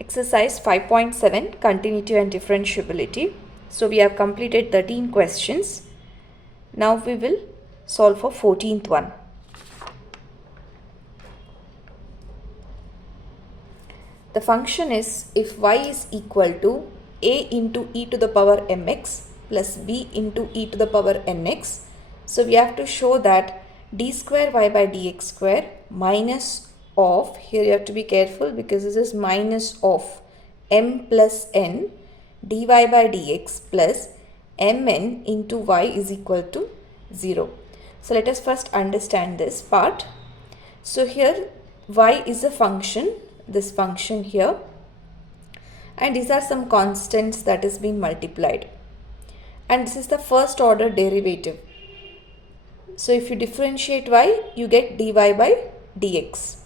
Exercise 5.7 Continuity and Differentiability. So we have completed 13 questions. Now we will solve for 14th one. The function is if y is equal to a into e to the power mx plus b into e to the power nx. So we have to show that d square y by dx square minus of, here you have to be careful because this is minus of m plus n dy by dx plus mn into y is equal to 0. So let us first understand this part. So here y is a function, this function here, and these are some constants that is being multiplied, and this is the first order derivative. So if you differentiate y, you get dy by dx,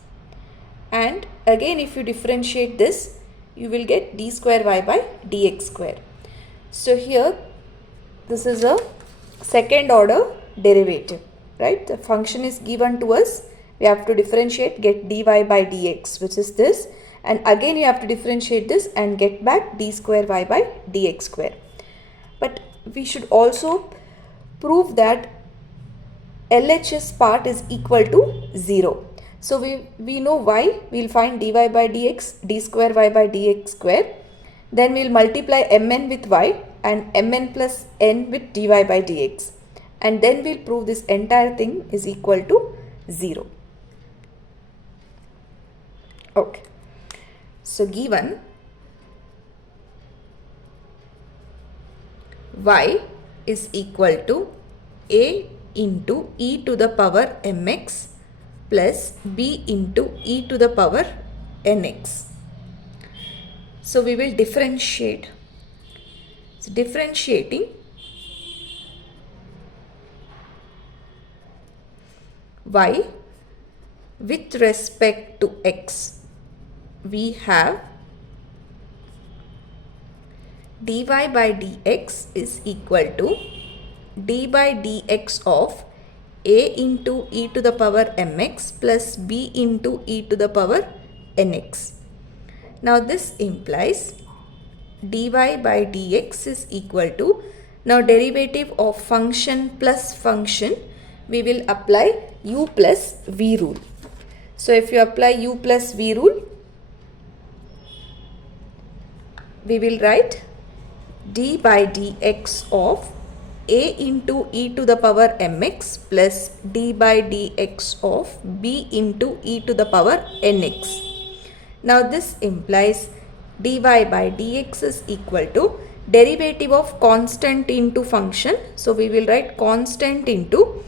and again if you differentiate this, you will get d square y by dx square. So here this is a second order derivative, right? The function is given to us, we have to differentiate, get dy by dx, which is this, and again you have to differentiate this and get back d square y by dx square. But we should also prove that LHS part is equal to 0. So we know y, we will find dy by dx, d square y by dx square. Then we will multiply mn with y and mn plus n with dy by dx. And then we will prove this entire thing is equal to 0. Okay. So given y is equal to a into e to the power mx plus b into e to the power nx. So we will differentiate. So differentiating y with respect to x, we have dy by dx is equal to d by dx of a into e to the power mx plus b into e to the power nx. Now this implies dy by dx is equal to, now derivative of function plus function, we will apply u plus v rule. So if you apply u plus v rule, we will write d by dx of a into e to the power mx plus d by dx of b into e to the power nx. Now this implies dy by dx is equal to derivative of constant into function. So we will write constant into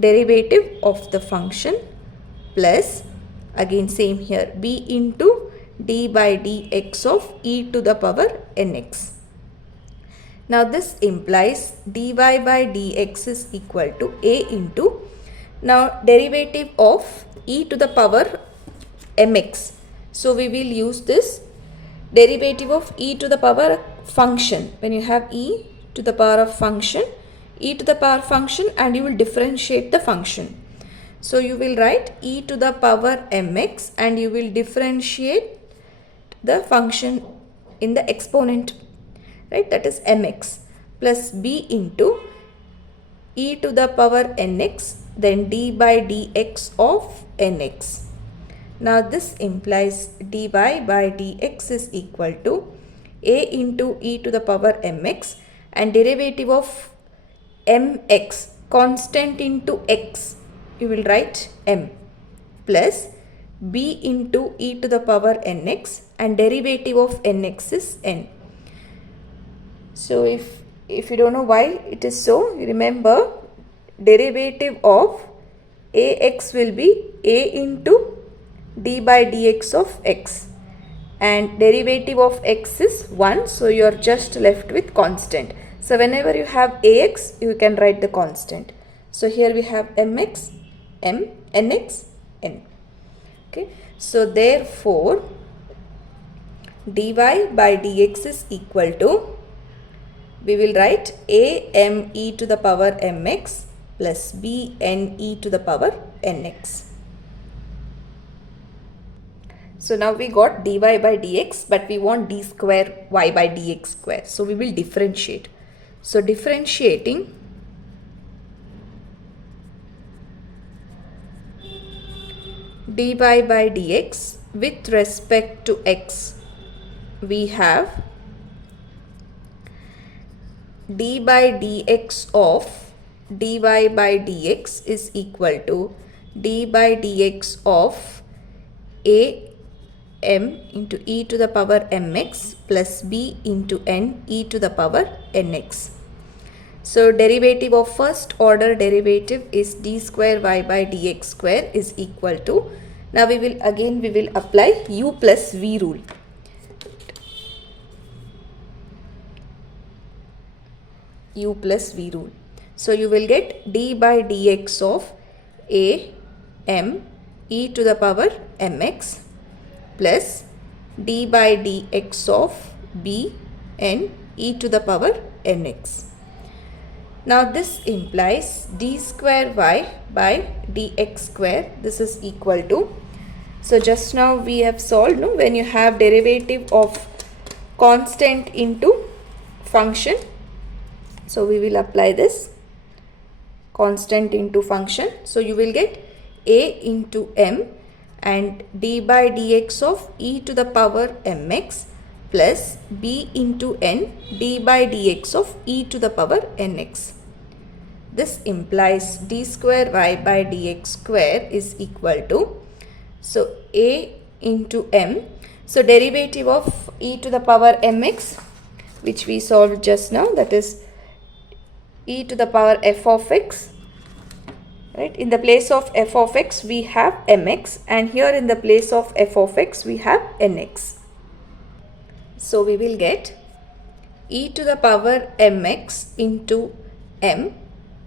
derivative of the function plus, again same here, b into d by dx of e to the power nx. Now this implies dy by dx is equal to a into, now derivative of e to the power mx. So we will use this derivative of e to the power function. When you have e to the power of function, e to the power function, and you will differentiate the function. So you will write e to the power mx and you will differentiate the function in the exponent, right, that is mx, plus b into e to the power nx, then d by dx of nx. Now this implies dy by dx is equal to a into e to the power mx and derivative of mx, constant into x, you will write m, plus b into e to the power nx and derivative of nx is n. So if you don't know why it is so, remember derivative of ax will be a into d by dx of x and derivative of x is 1, so you are just left with constant. So whenever you have ax, you can write the constant. So here we have mx, m, nx, n. Okay. So therefore dy by dx is equal to, we will write a m e to the power mx plus b n e to the power nx. So now we got dy by dx, but we want d square y by dx square. So we will differentiate. So differentiating dy by dx with respect to x, we have d by dx of dy by dx is equal to d by dx of a m into e to the power mx plus b into n e to the power nx. So derivative of first order derivative is d square y by dx square is equal to, now we will apply u plus v rule. U plus v rule. So you will get d by dx of a m e to the power mx plus d by dx of b n e to the power nx. Now this implies d square y by dx square, this is equal to, so just now we have solved, no, when you have derivative of constant into function. So we will apply this constant into function. So you will get a into m and d by dx of e to the power mx plus b into n d by dx of e to the power nx. This implies d square y by dx square is equal to, so a into m, so derivative of e to the power mx which we solved just now, that is e to the power f of x, right? In the place of f of x we have mx, and here in the place of f of x we have nx. So we will get e to the power mx into m,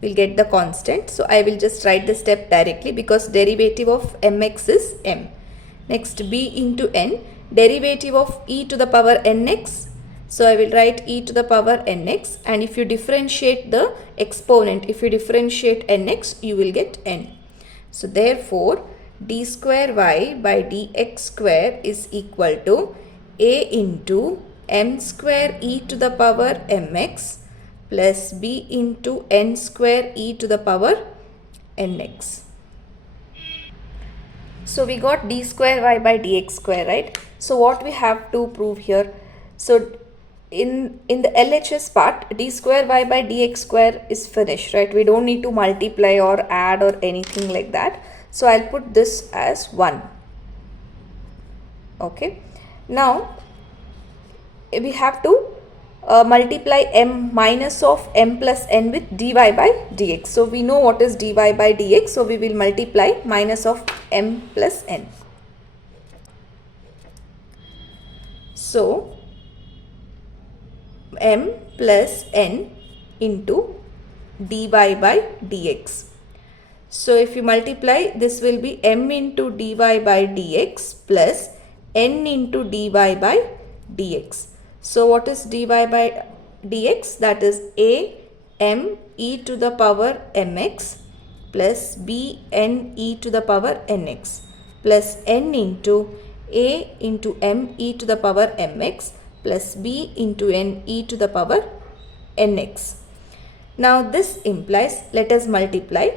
we'll get the constant. So I will just write the step directly because derivative of mx is m. Next b into n, derivative of e to the power nx. So I will write e to the power nx, and if you differentiate the exponent, if you differentiate nx, you will get n. So therefore d square y by dx square is equal to a into m square e to the power mx plus b into n square e to the power nx. So we got d square y by dx square, right? So what we have to prove here? So in the LHS part, d square y by dx square is finished, right? We don't need to multiply or add or anything like that. So I'll put this as 1. Okay. Now we have to multiply m minus of m plus n with dy by dx. So we know what is dy by dx. So we will multiply minus of m plus n. So m plus n into dy by dx. So if you multiply, this will be m into dy by dx plus n into dy by dx. So what is dy by dx? That is a m e to the power mx plus b n e to the power nx plus n into a into m e to the power mx plus b into n e to the power nx. Now this implies, let us multiply.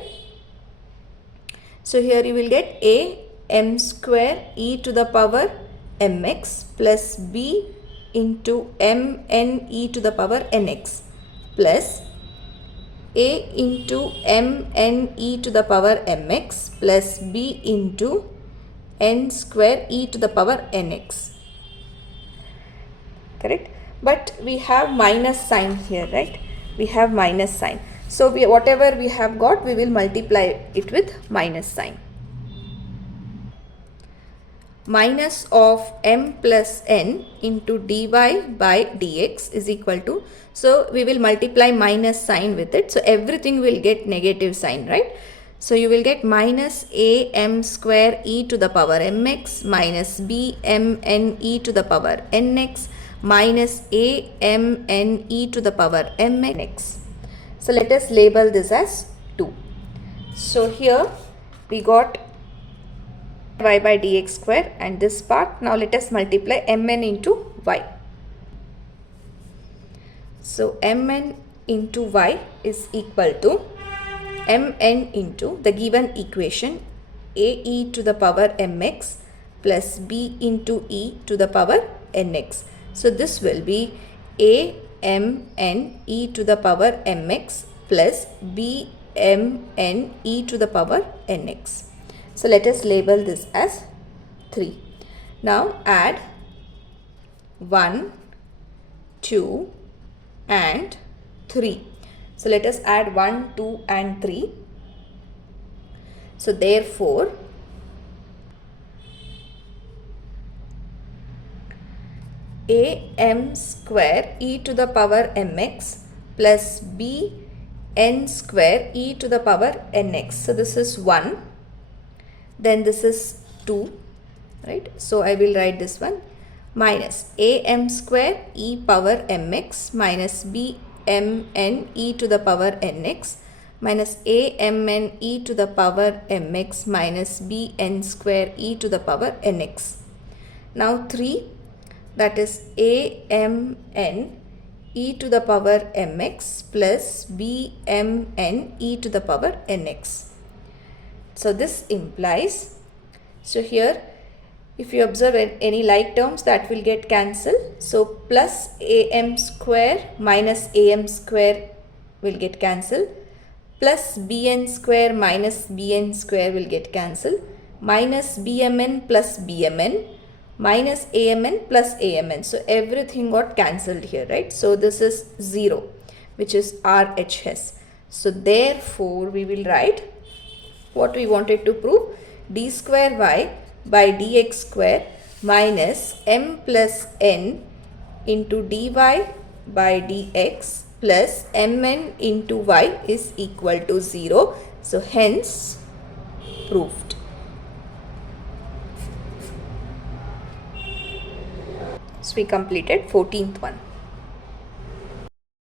So here you will get a m square e to the power mx plus b into m n e to the power nx plus a into m n e to the power mx plus b into n square e to the power nx. Correct? But we have minus sign here, right? We have minus sign. So whatever we have got, we will multiply it with minus sign. Minus of m plus n into dy by dx is equal to, so we will multiply minus sign with it. So everything will get negative sign, right? So you will get minus a m square e to the power mx minus b m n e to the power nx minus a m n e to the power mx. So let us label this as 2. So here we got y by dx square, and this part now let us multiply mn into y. So mn into y is equal to mn into the given equation a e to the power mx plus b into e to the power nx. So this will be a mn e to the power mx plus b mn e to the power nx. So let us label this as 3. Now add 1, 2 and 3. So let us add 1, 2 and 3. So therefore am square e to the power mx plus b n square e to the power nx. So this is 1, then this is 2, right? So I will write this one minus am square e power mx minus b mn e to the power nx minus amn e to the power mx minus bn square e to the power nx. Now 3, that is amn e to the power mx plus bmn e to the power nx. So this implies, so here if you observe any like terms, that will get cancelled. So plus am square minus am square will get cancelled, plus bn square minus bn square will get cancelled, minus bmn plus bmn minus amn plus amn. So everything got cancelled here, right? So this is 0, which is RHS. So therefore we will write what we wanted to prove: d square y by dx square minus m plus n into dy by dx plus mn into y is equal to 0. So hence proved. So we completed 14th one.